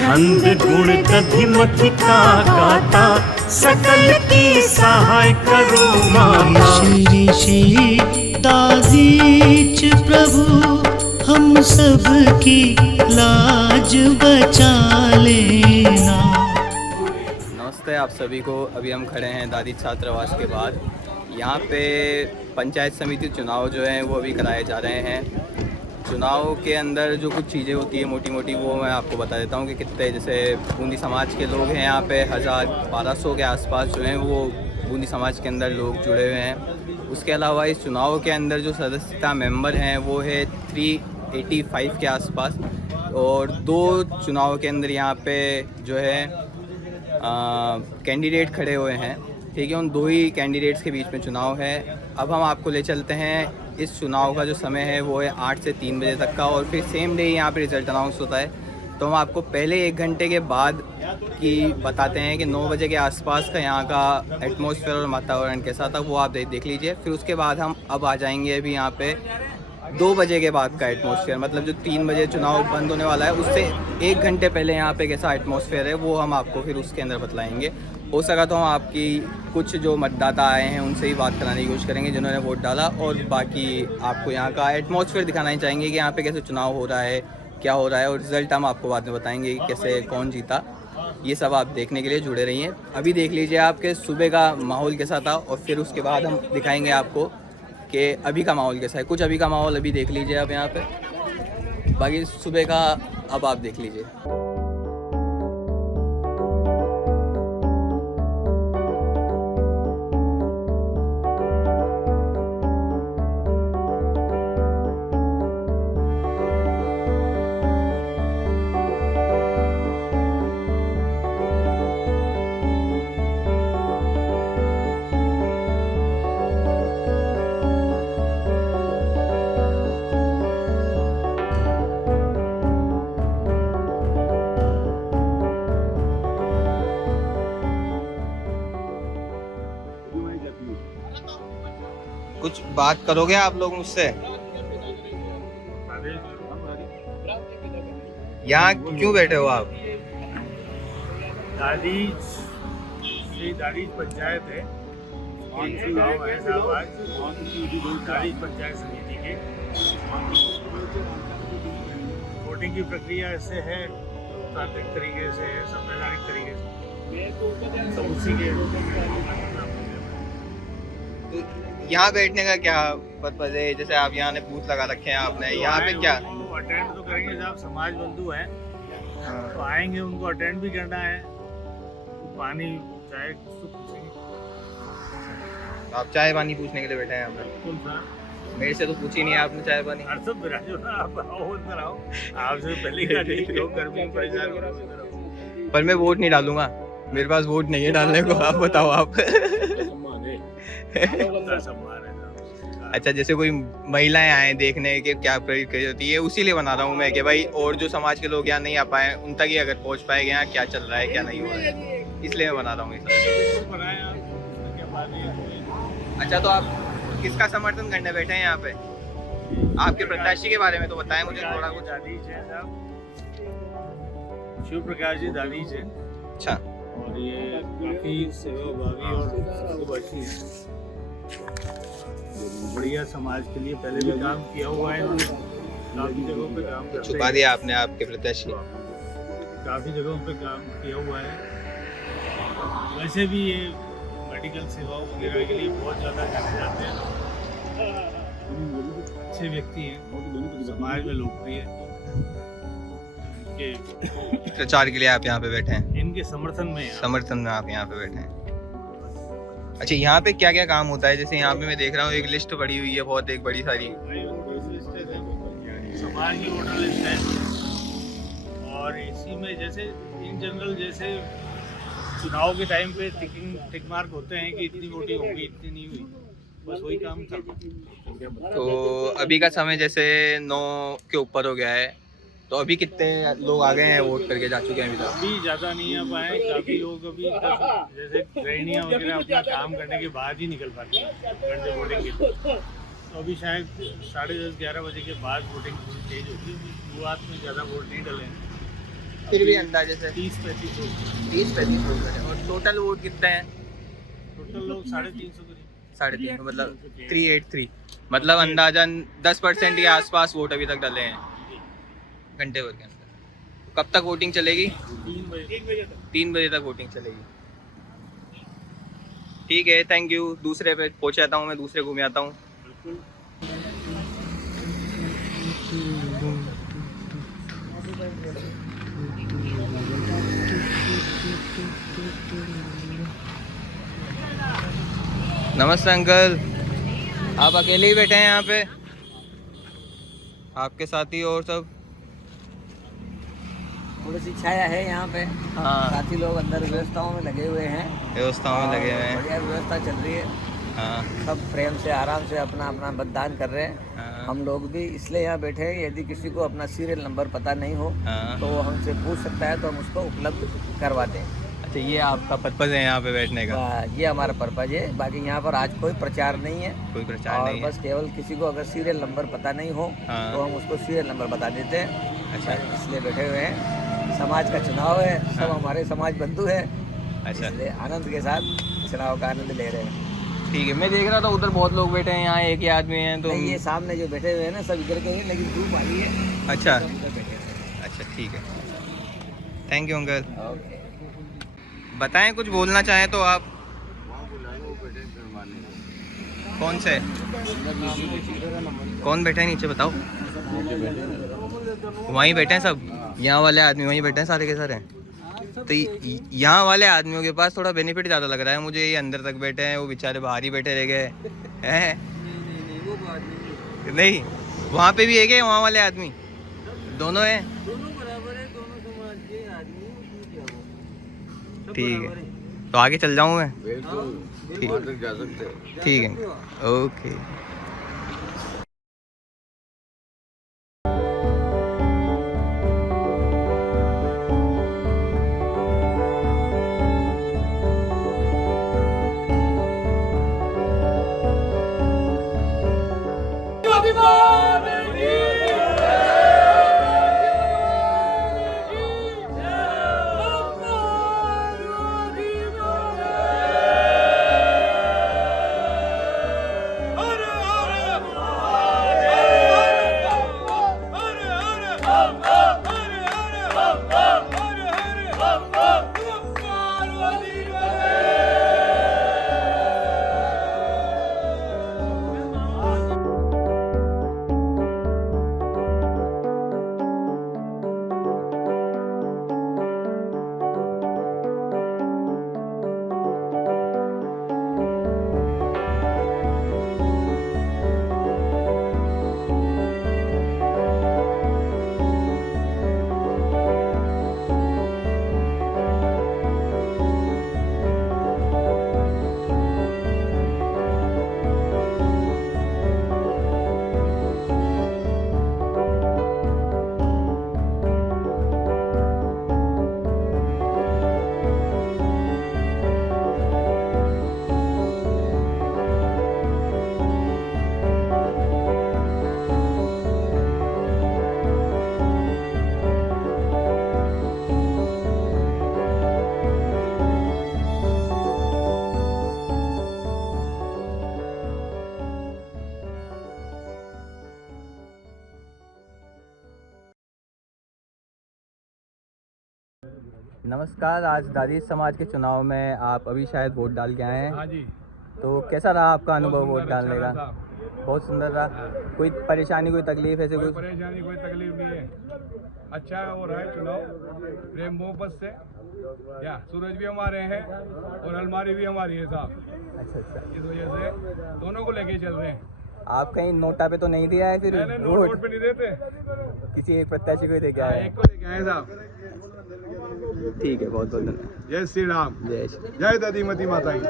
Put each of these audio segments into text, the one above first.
छंद गुण दधि मथि का गाता, सकल की सहाय करो माता। श्री श्री दाजीच प्रभु हम सब की लाज बचा लेना। नमस्ते आप सभी को। अभी हम खड़े हैं दादी छात्रावास के बाद। यहाँ पे पंचायत समिति चुनाव जो हैं वो अभी कराए जा रहे हैं। चुनाव के अंदर जो कुछ चीज़ें होती है मोटी मोटी, वो मैं आपको बता देता हूँ कि कितने, जैसे बूंदी समाज के लोग हैं यहाँ पे 1200 के आसपास जो हैं वो बूंदी समाज के अंदर लोग जुड़े हुए हैं। उसके अलावा इस चुनाव के अंदर जो सदस्यता मेंबर हैं वो है 385 के आसपास। और 2 चुनाव के अंदर यहाँ पे जो है कैंडिडेट खड़े हुए हैं। ठीक है, उन 2 ही कैंडिडेट्स के बीच में चुनाव है। अब हम आपको ले चलते हैं। इस चुनाव का जो समय है वो है 8 से 3 बजे तक का, और फिर सेम डे यहाँ पे रिज़ल्ट अनाउंस होता है। तो हम आपको पहले 1 घंटे के बाद की बताते हैं कि 9 बजे के आसपास का यहाँ का एटमॉस्फेयर और वातावरण कैसा था, वो आप देख लीजिए। फिर उसके बाद हम अब आ जाएंगे अभी यहाँ पे 2 बजे के बाद का एटमॉस्फेयर, मतलब जो 3 बजे चुनाव बंद होने वाला है उससे 1 घंटे पहले यहाँ पे कैसा एटमॉस्फेयर है वो हम आपको फिर उसके अंदर बतलाएंगे। हो सका तो हम आपकी कुछ जो मतदाता आए हैं उनसे ही बात कराने की कोशिश करेंगे जिन्होंने वोट डाला, और बाकी आपको यहाँ का एटमॉस्फेयर दिखाना ही चाहेंगे कि यहाँ पे कैसे चुनाव हो रहा है, क्या हो रहा है, और रिज़ल्ट हम आपको बाद में बताएंगे कि कैसे कौन जीता। ये सब आप देखने के लिए जुड़े रहिए। अभी देख लीजिए आपके सुबह का माहौल कैसा था, और फिर उसके बाद हम दिखाएँगे आपको कि अभी का माहौल कैसा है। कुछ अभी का माहौल अभी देख लीजिए आप यहाँ पे, बाकी सुबह का अब आप देख लीजिए। कुछ बात करोगे आप लोग मुझसे? यहाँ क्यों बैठे हो आप? दादीज पंचायत है, चुनाव है साहब आज। दादीज पंचायत समिति के वोटिंग की प्रक्रिया ऐसे है, तांत्रिक तरीके से है, संवैधानिक तरीके से, सब उसी के। यहाँ बैठने का क्या पर्पज है? जैसे आप यहाँ ने बूथ लगा रखे हैं आपने, यहाँ पे क्या अटेंड तो करेंगे साहब, समाज बंधु हैं तो आएंगे, उनको अटेंड भी करना है। पानी चाय तो पूछेंगे। आप चाय पानी पूछने के लिए बैठे हैं यहाँ पे? कौन सा? मेरे से तो पूछी नहीं आपने चाय पानी। हर सब बिराजो ना, आप आओ अंदर आओ। आपसे पहले का ठीक हो, गर्मी में परेशान हो। पर मैं वोट नहीं डालूंगा, मेरे पास वोट नहीं है डालने को। आप बताओ आप। अच्छा, जैसे कोई महिलाएं आए देखने के क्या प्रक्रिया होती है, उसी लिए बना रहा हूँ मैं कि भाई और जो समाज के लोग यहाँ नहीं आ पाए उन तक ही अगर पहुँच पाएंगे यहाँ क्या चल रहा है क्या नहीं हो रहा है, इसलिए मैं बना रहा हूँ ये सब। अच्छा, तो आप किसका समर्थन करने बैठे हैं यहाँ पे? आपके प्रत्याशी के बारे में तो बताएं मुझे थोड़ा कुछ। दादीज है साहब, शिव प्रकाश जी दादीज है। अच्छा, और ये काफी सेवाभावी और सुभाषी है। बढ़िया समाज के लिए पहले भी काम किया हुआ है, काफी जगहों पे काम करते छुपा हैं। दिया आपने आपके प्रत्याशी। काफी जगहों पे काम किया हुआ है। वैसे भी ये मेडिकल सेवाओं वगैरह के लिए बहुत ज़्यादा जाने जाते हैं। अच्छे व्यक्ति हैं, समाज में लोकप्रिय है। प्रचार के लिए आप यहाँ पे बैठे हैं? इनके समर्थन में समर्थन में आप यहाँ पे बैठे हैं। अच्छा, यहाँ पे क्या क्या काम होता है? जैसे यहाँ पे मैं देख रहा हूँ एक लिस्ट पड़ी हुई है बहुत, एक बड़ी सारी। समाज की वोटर लिस्ट है, और इसी में जैसे इन जनरल जैसे चुनाव के टाइम पे टिक मार्क होते हैं कि इतनी वोटिंग होगी, इतनी नहीं हुई, बस वही काम था। तो अभी का समय जैसे 9 के ऊपर हो गया है, तो अभी कितने लोग आ गए हैं वोट करके जा चुके हैं अभी तक? अभी ज़्यादा नहीं आ पाए, काफ़ी लोग अभी जैसे गृहिणियाँ वगैरह अपना काम करने के बाद ही निकल पाती हैं घंटे वोटिंग के लिए। तो अभी शायद 10:30-11 बजे के बाद वोटिंग थोड़ी तेज होगी। शुरुआत में ज़्यादा वोट नहीं डले हैं। फिर भी अंदाजे से 30-35 वोट। 30-35 वोट बटे। और टोटल वोट कितने हैं? टोटल लोग 350 करीब। 350 मतलब 383, मतलब अंदाजा 10% के आसपास वोट अभी तक डले हैं घंटे भर के अंदर। कब तक वोटिंग चलेगी? 3 बजे तक वोटिंग चलेगी। ठीक है, थैंक यू। दूसरे पे पहुँच जाता हूँ मैं, दूसरे घूम आता हूँ। नमस्ते अंकल, आप अकेले ही बैठे हैं यहाँ पे? आपके साथी और सब? थोड़ी सी छाया है यहाँ पे। हाँ, साथी लोग अंदर व्यवस्थाओं में लगे हुए हैं। व्यवस्थाओं में लगे हुए हैं। बढ़िया व्यवस्था चल रही है। हाँ सब प्रेम से आराम से अपना अपना मतदान कर रहे हैं। हाँ हम लोग भी इसलिए यहाँ बैठे हैं, यदि किसी को अपना सीरियल नंबर पता नहीं हो हाँ। तो वो हमसे पूछ सकता है, तो हम उसको उपलब्ध करवा दें। अच्छा, ये आपका पर्पज़ है यहाँ पे बैठने का? ये हमारा पर्पज है। बाकी यहाँ पर आज कोई प्रचार नहीं है, कोई प्रचार और नहीं है? बस केवल किसी को अगर सीरियल नंबर पता नहीं हो हाँ। तो हम उसको सीरियल नंबर बता देते हैं। अच्छा इसलिए बैठे हुए हैं। समाज का चुनाव है, सब हाँ। हमारे समाज बंधु है, अच्छा, इसलिए आनंद के साथ चुनाव का आनंद ले रहे हैं। ठीक है। मैं देख रहा था उधर बहुत लोग बैठे हैं, यहाँ एक ही आदमी हैं तो। नहीं, ये सामने जो बैठे हुए हैं ना, सब इधर के हैं, लेकिन धूप आई है। अच्छा सब इधर बैठे हैं। अच्छा, ठीक है, थैंक यू अंकल। ओके। बताएं, कुछ बोलना चाहें तो आप। कौन से? कौन बैठे हैं नीचे, बताओ। वहीं बैठे हैं सब? यहाँ वाले आदमी वहीं बैठे हैं सारे के सारे? तो यहाँ वाले आदमियों के पास थोड़ा बेनिफिट ज़्यादा लग रहा है मुझे। ये अंदर तक बैठे हैं, वो बेचारे बाहर ही बैठे रह गए हैं। नहीं, वहाँ पे भी एक है, वहाँ वाले आदमी दोनों हैं? दोनों बराबर है, दोनों समाज के आदमी। उसमें क्या हुआ? ठीक है, तो आगे चल जाऊँ मैं? ठीक है, ओके। नमस्कार, आज दादी समाज के चुनाव में आप अभी शायद वोट डाल के आए हैं। हाँ जी। तो कैसा रहा आपका अनुभव वोट बहुत डालने अच्छा का? रहा। बहुत सुंदर रहा। कोई परेशानी, कोई तकलीफ ऐसे कोई कुछ? परेशानी, कोई तकलीफ नहीं है। अच्छा हो रहा है चुनाव, प्रेम मोहब्बत से। या सूरज भी हमारे हैं और अलमारी भी हमारी है साहब। अच्छा अच्छा। इस वजह से दोनों को लेके चल रहे हैं। आप कहीं नोटा पे तो नहीं दिया है फिर मैंने वोट? नोट पे नहीं देते, किसी एक प्रत्याशी को ही देके आए एक हैं? को लेके आए साहब। ठीक है, बहुत बहुत धन्यवाद। जय श्री राम, जय श्री। जय दादी मती माता की।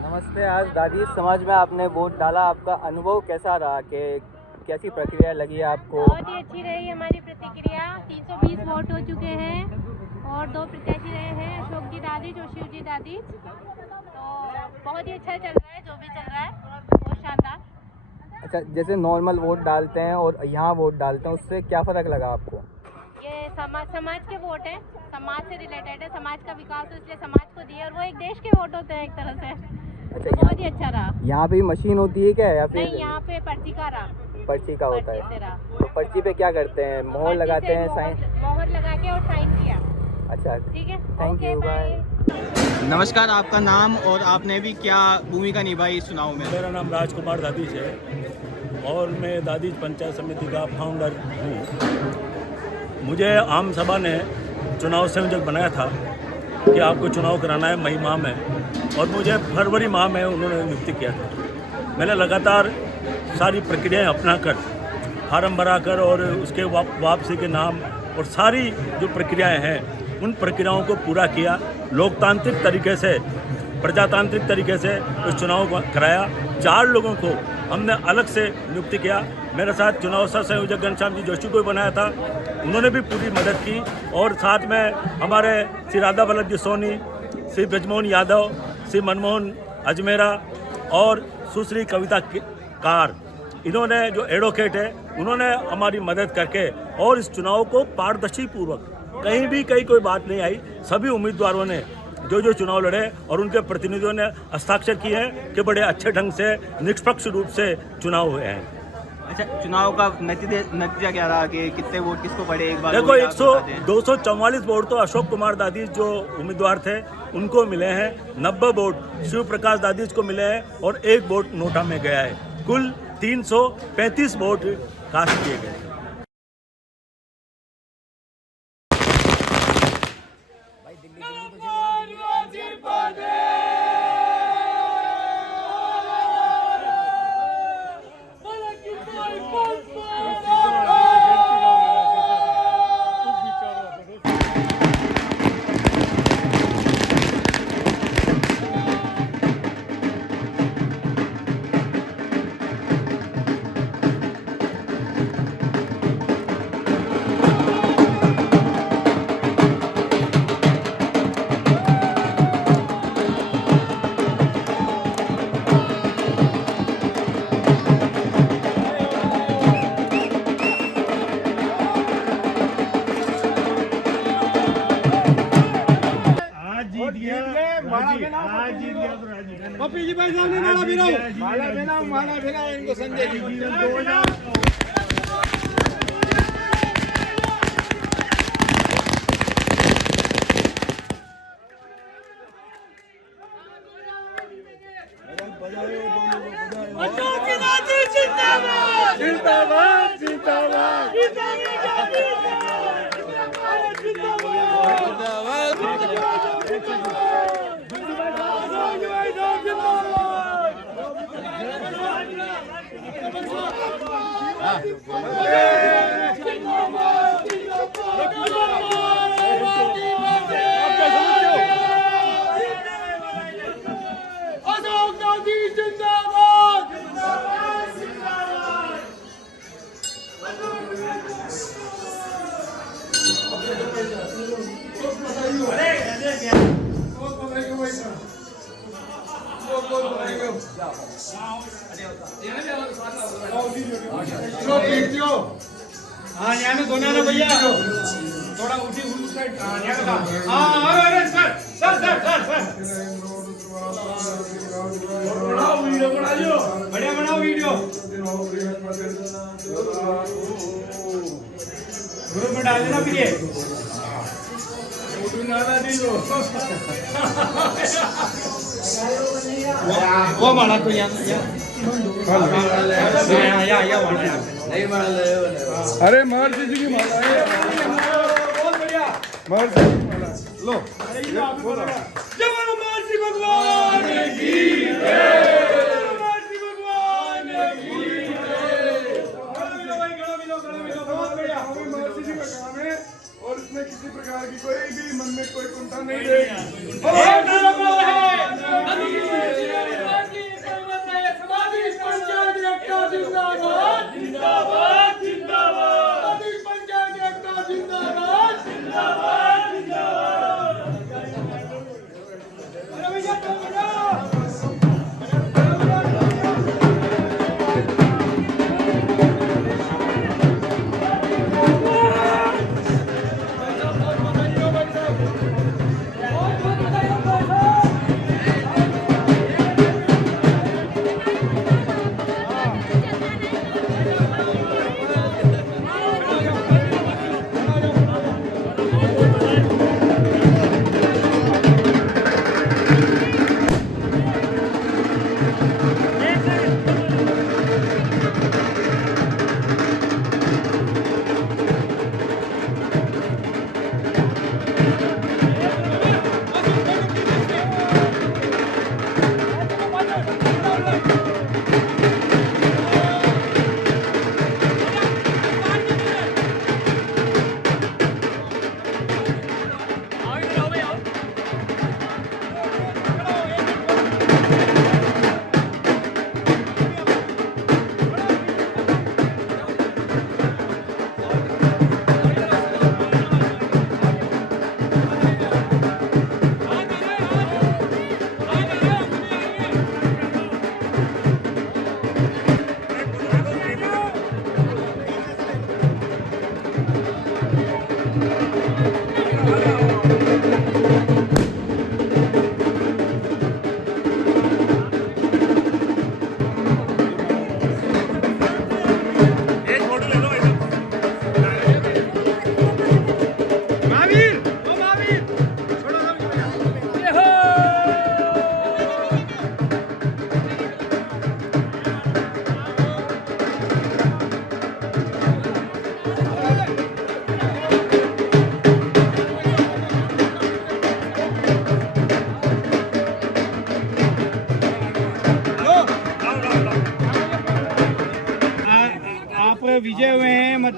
नमस्ते, आज दादी समाज में आपने वोट डाला, आपका अनुभव कैसा रहा? कि कैसी प्रक्रिया लगी आपको? बहुत ही अच्छी रही हमारी प्रतिक्रिया। 320 वोट हो चुके हैं और 2 प्रत्याशी रहे हैं, अशोक जी दादी और शिव जी दादी। तो बहुत ही अच्छा चल रहा है, जो भी चल रहा है बहुत शानदार। अच्छा, जैसे नॉर्मल वोट डालते हैं और यहाँ वोट डालते हैं, उससे क्या फ़र्क लगा आपको? ये समाज के वोट है, समाज से रिलेटेड है, समाज का विकास हो इसलिए समाज को दिए, और वो एक देश के वोट होते हैं एक तरह से। अच्छा, बहुत ही अच्छा रहा। यहाँ पे मशीन होती है क्या, या फिर नहीं, यहाँ पे पर्ची का रहा, पर्ची का होता पर्ची से है? रहा। तो पर्ची पे क्या करते हैं, मोहर लगाते हैं, साइन? मोहर लगा के और साइन किया। अच्छा, ठीक है, थैंक ओके, यू, बाय। नमस्कार, आपका नाम और आपने भी क्या भूमिका निभाई इस चुनाव में? मेरा नाम राजकुमार दादीज है और मैं दादीज पंचायत समिति का फाउंडर हूँ। मुझे आम सभा ने चुनाव संयोजक बनाया था कि आपको चुनाव कराना है मई माह में, और मुझे फरवरी माह में उन्होंने नियुक्ति किया था। मैंने लगातार सारी प्रक्रियाएं अपना कर, फार्म भरा कर और उसके वापसी के नाम और सारी जो प्रक्रियाएं हैं उन प्रक्रियाओं को पूरा किया। लोकतांत्रिक तरीके से, प्रजातांत्रिक तरीके से उस चुनाव को कराया। 4 लोगों को हमने अलग से नियुक्ति किया। मेरे साथ चुनाव सह संयोजक घनश्याम जी जोशी को बनाया था, उन्होंने भी पूरी मदद की। और साथ में हमारे श्री राधा वल्लभ जी सोनी, श्री ब्रजमोहन यादव, श्री मनमोहन अजमेरा और सुश्री कविता कार, इन्होंने जो एडवोकेट है उन्होंने हमारी मदद करके और इस चुनाव को पारदर्शी पूर्वक, कहीं भी कोई बात नहीं आई। सभी उम्मीदवारों ने जो चुनाव लड़े और उनके प्रतिनिधियों ने हस्ताक्षर किए हैं कि बड़े अच्छे ढंग से निष्पक्ष रूप से चुनाव हुए हैं। अच्छा, चुनाव का नतीजा क्या रहा कि कितने वोट किसको पड़े? एक बार देखो, 244 वोट तो अशोक कुमार दादीज जो उम्मीदवार थे उनको मिले हैं, 90 वोट शिव प्रकाश दादीज को मिले हैं और 1 वोट नोटा में गया है। कुल 335 वोट कास्ट किए गए। पप्पी जी भाई साहब ने माला फिराओ, माला फिराओ इनको, संजय जी। हाँ, यहाँ में दोनों ना भैया, थोड़ा उठी उस साइड। हाँ, अरे सर बनाओ वीडियो, बनाइयो, बढ़िया बनाओ वीडियो, ग्रुप में डाल देना फिर ये। वो माला तो यहाँ अरे महर्षि जी की माला है, बहुत बढ़िया, महर्षि जी की माला लो। जय महर्षि भगवान की जय, महर्षि भगवान की जय। बहुत बढ़िया, हमें महर्षि जी का काम है और इसमें किसी प्रकार की कोई भी मन में कोई कुंठा नहीं रहेगी।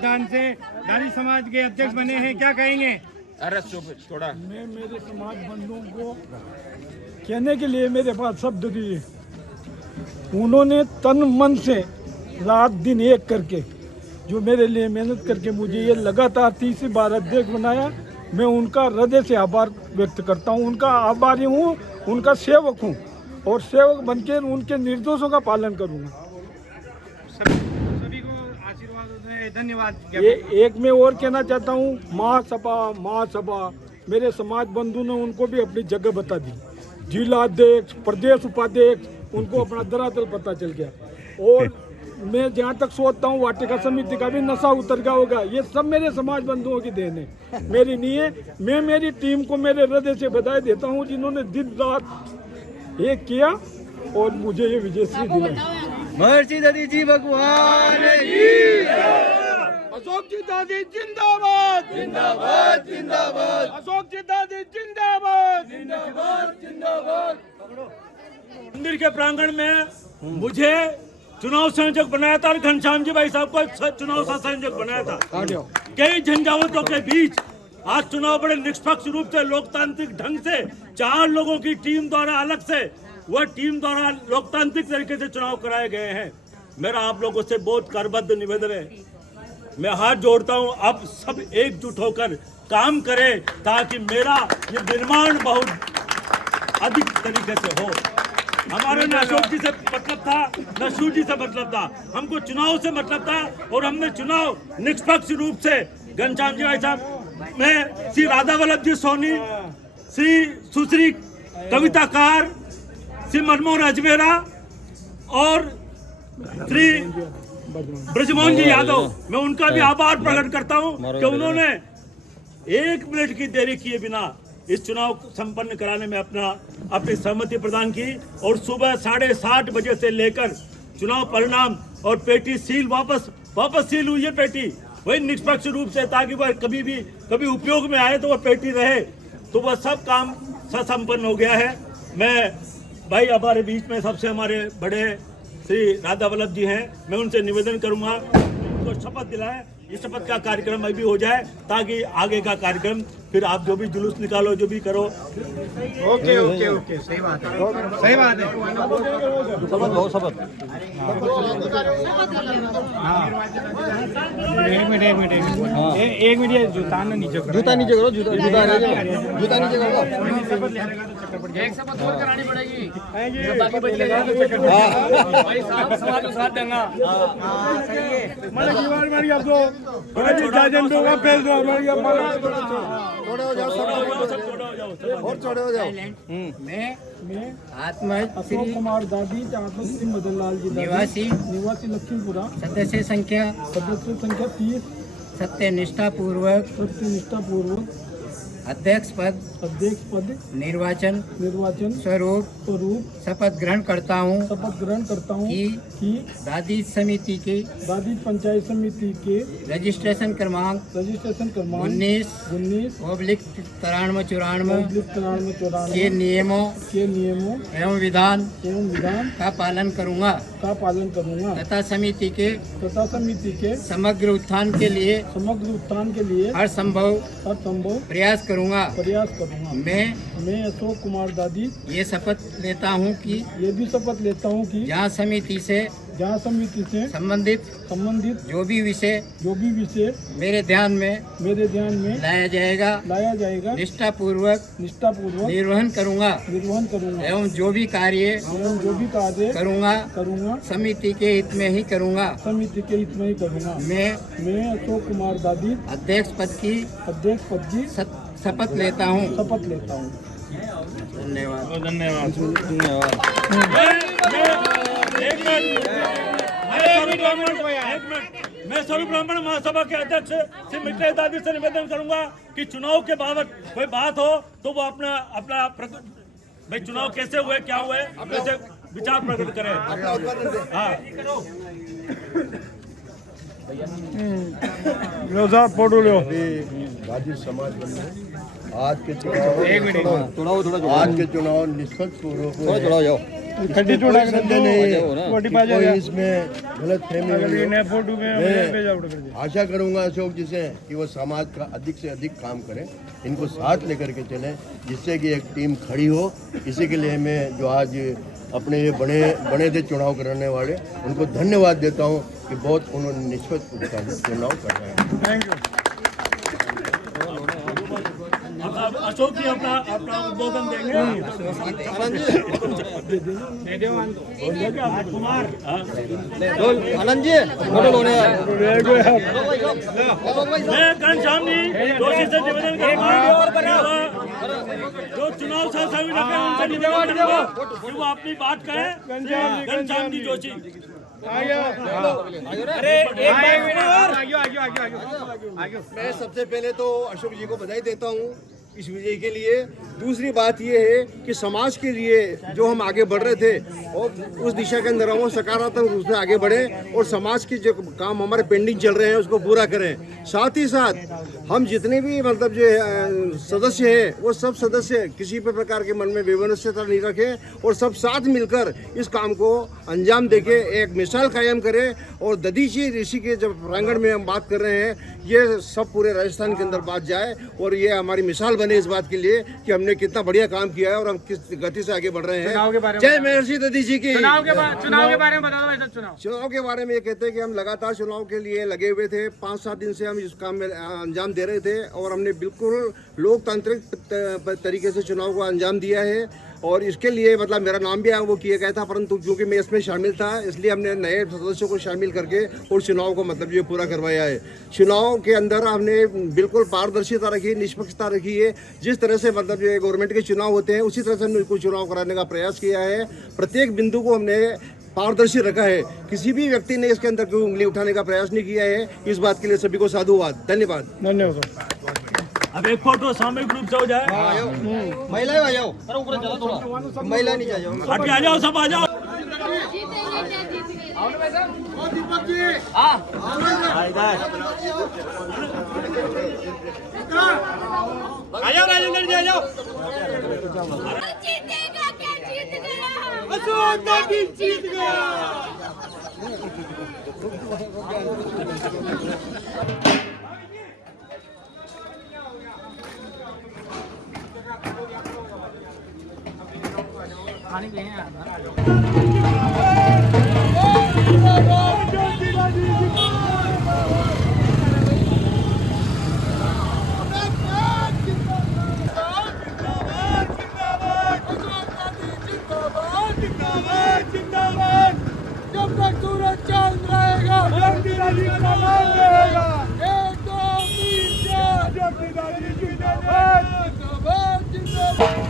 मतदान से दादी समाज के अध्यक्ष बने हैं, क्या कहेंगे? मैं मेरे समाज बंधुओं को कहने के लिए मेरे पास शब्द दिए। उन्होंने तन मन से रात दिन एक करके जो मेरे लिए मेहनत करके मुझे ये लगातार तीसरी बार अध्यक्ष बनाया, मैं उनका हृदय से आभार व्यक्त करता हूँ। उनका आभारी हूँ, उनका सेवक हूँ और सेवक बनकर उनके निर्देशों का पालन करूँगा। सभी को आशीर्वाद दें, धन्यवाद। ये एक मैं और कहना चाहता हूँ, महासभा मेरे समाज बंधु ने उनको भी अपनी जगह बता दी। जिला अध्यक्ष, प्रदेश उपाध्यक्ष, उनको अपना धरातल पता चल गया। और मैं जहाँ तक सोचता हूँ वाटिका समिति का भी नशा उतर गया होगा। ये सब मेरे समाज बंधुओं की देन है, मेरी नहीं है। मैं मेरी टीम को मेरे हृदय से बधाई देता हूँ जिन्होंने दिन रात एक किया और मुझे ये विजयश्री दिलाई। महर्षि दधी जी भगवान अशोक जी दादी जिंदाबाद, जिंदाबाद, जिंदाबाद। अशोक जी दादी जिंदाबाद, जिंदाबाद, जिंदाबाद। मंदिर के प्रांगण में मुझे चुनाव संयोजक बनाया था और घनश्याम जी भाई साहब को चुनाव संयोजक बनाया था। कई झंझावतों के बीच आज चुनाव बड़े निष्पक्ष रूप से लोकतांत्रिक ढंग से 4 लोगों की टीम द्वारा अलग से वह टीम द्वारा लोकतांत्रिक तरीके से चुनाव कराए गए हैं। मेरा आप लोगों से बहुत करबद्ध निवेदन है, मैं हाथ जोड़ता हूं, अब सब एकजुट होकर काम करें ताकि मेरा ये निर्माण बहुत अधिक तरीके से हो। हमारे न अशोक जी से मतलब था, न शिव जी से मतलब था, हमको चुनाव से मतलब था और हमने चुनाव निष्पक्ष रूप से घनश्याम जी भाई साहब, मैं श्री राधा वल्लभ जी सोनी, श्री सुश्री कविताकार, श्री मनमोहन अजमेरा और श्री ब्रजमोहन जी यादव, मैं उनका भी आभार प्रकट करता हूं कि उन्होंने 1 मिनट की देरी किए बिना इस चुनाव संपन्न कराने में अपनी सहमति प्रदान की और सुबह 7:30 बजे से लेकर चुनाव परिणाम और पेटी सील वापस सील हुई है पेटी वही निष्पक्ष रूप से, ताकि वह कभी उपयोग में आए तो वह पेटी रहे, तो वह सब काम ससंपन्न हो गया है। मैं भाई हमारे बीच में सबसे हमारे बड़े श्री राधा वल्लभ जी हैं, मैं उनसे निवेदन करूंगा उनको शपथ दिलाएं, ये शपथ का कार्यक्रम अभी हो जाए ताकि आगे का कार्यक्रम फिर आप जो भी जुलूस निकालो, जो भी करो। ओके ओके ओके, सही बात है, सही बात है। एक मिनट जूता नीचे करो, जूता नीचे करो। एक शपथ और करानी पड़ेगी, बाकी बच जाएगा भाई साहब, समाज को साथ देंगे। मैं आत्मा अशोक कुमार दादी श्री मदन लाल जी निवासी लक्ष्मीपुरा, सदस्य संख्या 30, सत्यनिष्ठा पूर्वक अध्यक्ष पद निर्वाचन स्वरूप शपथ ग्रहण करता हूँ कि दादी पंचायत समिति के रजिस्ट्रेशन क्रमांक 19/93/94 के नियमों एवं विधान का पालन करूँगा तथा समिति के समग्र उत्थान के लिए हर संभव प्रयास करूँगा। मैं अशोक कुमार दादी ये शपथ लेता हूँ कि जहाँ समिति से संबंधित जो भी विषय मेरे ध्यान में लाया जाएगा निष्ठा पूर्वक निर्वहन करूँगा एवं जो भी कार्य करूँगा समिति के हित में ही करूँगा। मैं अशोक कुमार दादी अध्यक्ष पद की शपथ लेता हूँ। धन्यवाद। मैं स्वरूप ब्राह्मण महासभा के अध्यक्ष श्री मित्र दादी से निवेदन करूंगा कि चुनाव के बाबत कोई बात हो तो वो अपना भाई चुनाव कैसे हुए, क्या हुए, कैसे विचार प्रकट करें। हाँ राजीव समाज आज के चुनाव निष्पक्ष पूर्वक खड्डी इसमें कोई संदेह नहीं है, कोई इसमें गलत फहमी हुई हो। मैं आशा करूंगा अशोक जी से कि वो समाज का अधिक से अधिक काम करें, इनको साथ लेकर के चलें, जिससे कि एक टीम खड़ी हो। इसी के लिए मैं जो आज अपने ये बने थे चुनाव कराने वाले, उनको धन्यवाद देता हूँ कि बहुत उन्होंने निष्पक्ष चुनाव कर रहे हैं। Thank you. अशोक जी अपना उद्बोधन देंगे। आनंद जी फोटो लोने मैं घनश्याम जी जोशी से निवेदन करूंगा जो चुनाव साहब रखे उनसे निवेदन करूंगा कि वो अपनी बात कहें। घनश्याम जी जोशी मैं सबसे पहले तो अशोक जी को बधाई देता हूँ इस विजय के लिए। दूसरी बात ये है कि समाज के लिए जो हम आगे बढ़ रहे थे और उस दिशा के अंदर हम सकारात्मक रूप से आगे बढ़े और समाज के जो काम हमारे पेंडिंग चल रहे हैं उसको पूरा करें। साथ ही साथ हम जितने भी मतलब जो सदस्य हैं वो सब सदस्य किसी भी प्रकार के मन में वैमनस्यता नहीं रखें और सब साथ मिलकर इस काम को अंजाम देके एक मिसाल कायम करें। और दधीची ऋषि के जब प्रांगण में हम बात कर रहे हैं, ये सब पूरे राजस्थान के अंदर बात जाए और ये हमारी मिसाल बने इस बात के लिए कि हमने कितना बढ़िया काम किया है और हम किस गति से आगे बढ़ रहे हैं। जय महर्षि दधीची की। चुनाव के बारे में बता दो। चुनाव के बारे में ये कहते हैं कि हम लगातार चुनाव के लिए लगे हुए थे। 5-7 दिन से हम इस काम में अंजाम दे रहे थे और हमने बिल्कुल लोकतांत्रिक तरीके से चुनाव को अंजाम दिया है। और इसके लिए मतलब मेरा नाम भी वो किया गया था, परंतु क्योंकि मैं इसमें शामिल था इसलिए हमने नए सदस्यों को शामिल करके और चुनाव को मतलब ये पूरा करवाया है। चुनाव के अंदर हमने बिल्कुल पारदर्शिता रखी, निष्पक्षता रखी है। जिस तरह से मतलब ये गवर्नमेंट के चुनाव होते हैं उसी तरह से हमने इनको चुनाव कराने का प्रयास किया है। प्रत्येक बिंदु को हमने पारदर्शी रखा है। किसी भी व्यक्ति ने इसके अंदर कोई उंगली उठाने का प्रयास नहीं किया है। इस बात के लिए सभी को साधुवाद, धन्यवाद। अब एक फोटो सामूहिक रूप से हो जाए। महिला आ जाओ, अरे ऊपर चलो थोड़ा, महिला नहीं जाओ, हट के आ जाओ, सब आ जाओ। दीपक जी आ जाओ राजेंद्र जी, आ जाओ। जीतेगा क्या? जीत गया। अशोक दादी जीत गया। जब तक सूरज चांद रहेगा, जब दादी का नाम रहेगा, 1 2 3 4 जब दादी जिंदाबाद, जिंदाबाद, जिंदाबाद।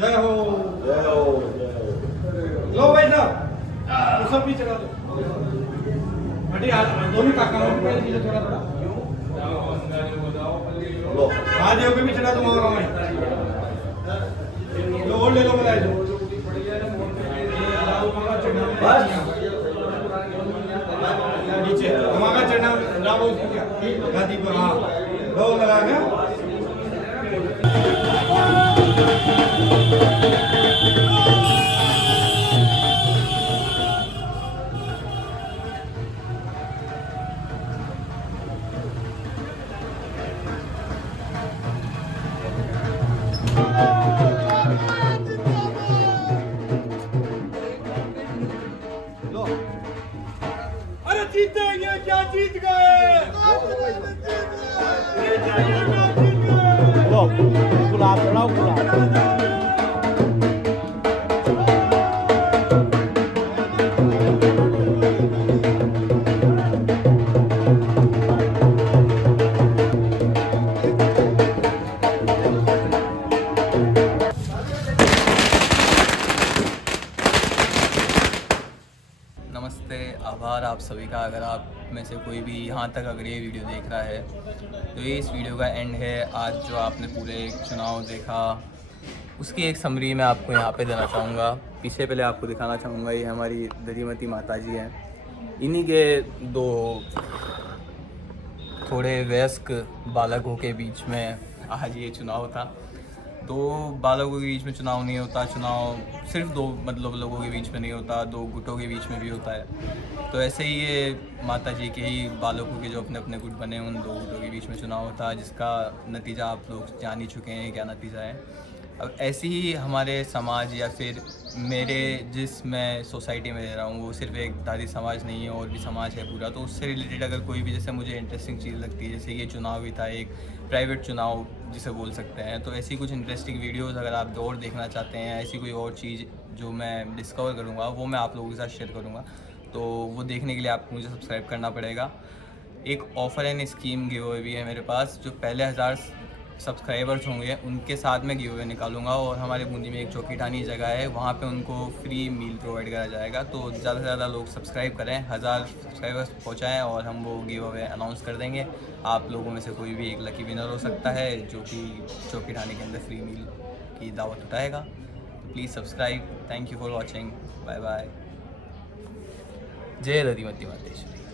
जय हो जय हो। लो भाई साहब तो सब भी चला दो बड़ी हाथ दोनों काका नीचे थोड़ा थोड़ा महादेव पे भी चढ़ा दूंगा और लो और ले लो बुलाए दो नीचे हमारा चढ़ना लाओ उसको क्या गादी पर हाँ लो लगा के अरे जीते ये क्या जीत गए गुलाब चढ़ाओ गुलाब नमस्ते, आभार आप सभी का। अगर आप में से कोई भी यहाँ तक अगर ये वीडियो देख रहा है तो ये इस वीडियो का एंड है। आज जो आपने पूरे चुनाव देखा उसकी एक समरी मैं आपको यहाँ पे देना चाहूँगा। पीछे पहले आपको दिखाना चाहूँगा, ये हमारी दधिमती माता जी हैं। इन्हीं के दो थोड़े वयस्क बालकों के बीच में आज ये चुनाव था। दो बालकों के बीच में चुनाव नहीं होता, चुनाव सिर्फ दो मतलब लोगों के बीच में नहीं होता, दो गुटों के बीच में भी होता है। तो ऐसे ही ये माता जी के ही बालकों के जो अपने अपने गुट बने उन दो गुटों के बीच में चुनाव होता, जिसका नतीजा आप लोग जान ही चुके हैं क्या नतीजा है। अब ऐसे ही हमारे समाज या फिर मेरे जिस मैं सोसाइटी में रह रहा हूँ वो सिर्फ एक दादी समाज नहीं है, और भी समाज है पूरा। तो उससे रिलेटेड अगर कोई भी जैसे मुझे इंटरेस्टिंग चीज़ लगती है, जैसे ये चुनाव भी था, एक प्राइवेट चुनाव जिसे बोल सकते हैं, तो ऐसी कुछ इंटरेस्टिंग वीडियोस अगर आप और देखना चाहते हैं, ऐसी कोई और चीज़ जो मैं डिस्कवर करूँगा वो मैं आप लोगों के साथ शेयर करूँगा। तो वो देखने के लिए आपको मुझे सब्सक्राइब करना पड़ेगा। एक offer and scheme give away भी है मेरे पास। जो पहले 1000 सब्सक्राइबर्स होंगे उनके साथ में गिव अवे निकालूंगा, और हमारे बूंदी में एक चौकीठानी जगह है, वहाँ पे उनको फ्री मील प्रोवाइड करा जाएगा। तो ज़्यादा से ज़्यादा लोग सब्सक्राइब करें, 1000 सब्सक्राइबर्स पहुँचाएँ और हम वो गिव अवे अनाउंस कर देंगे। आप लोगों में से कोई भी एक लकी विनर हो सकता है जो कि चौकीठानी के अंदर फ्री मील की दावत उठाएगा। तो please subscribe. Thank you for watching. Bye bye. जय दधिमती मातेश्वरी।